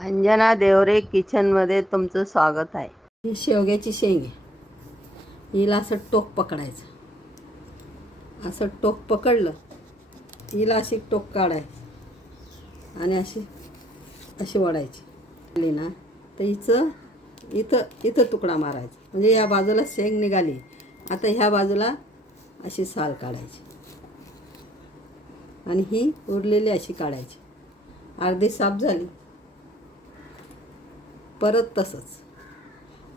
अंजना देवरे किचनमध्ये तुमचं स्वागत आहे. ही शेवग्याची शेंग. आहे हिला असं टोक पकडायचं. असं टोक पकडलं हिला अशी टोक काढायची आणि अशी अशी वडायची. ना तर हिचं इथं इथं तुकडा मारायचा. म्हणजे या बाजूला शेंग निघाली. आता ह्या बाजूला अशी साल काढायची. आणि ही उरलेली अशी काढायची. अर्धी साफ झाली. परत तसंच.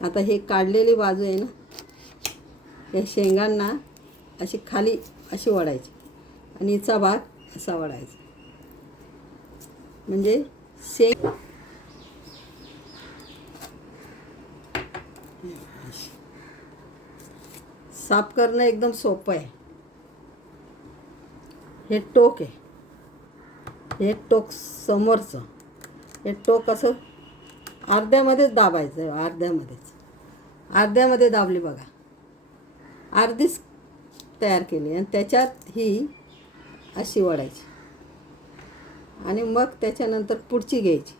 आता हे काढलेली बाजू आहे ना या शेंगांना अशी खाली अशी वाढायची आणि हिचा भाग असा वाढायचा म्हणजे शेंग साफ करणं एकदम सोपं आहे. हे टोक आहे. हे टोक समोरचं. हे टोक असं अर्ध्यामध्येच दाबायचं अर्ध्यामध्येच. अर्ध्यामध्ये दाबली बघा. अर्धीच तयार केली आणि त्याच्यात ही अशी वडायची आणि मग त्याच्यानंतर पुढची घ्यायची.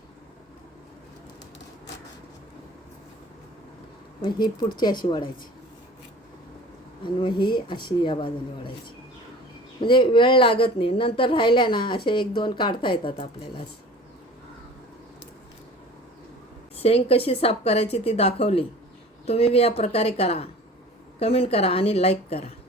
मग ही पुढची अशी वडायची आणि मग ही अशी या बाजूने वडायची म्हणजे वेळ लागत नाही. नंतर राहिल्या ना असे एक दोन काढता येतात आपल्याला असं. शेंग कशी साफ करायची ती दाखवली तुम्ही बी या प्रकारे करा. कमेंट करा आणि लाईक करा.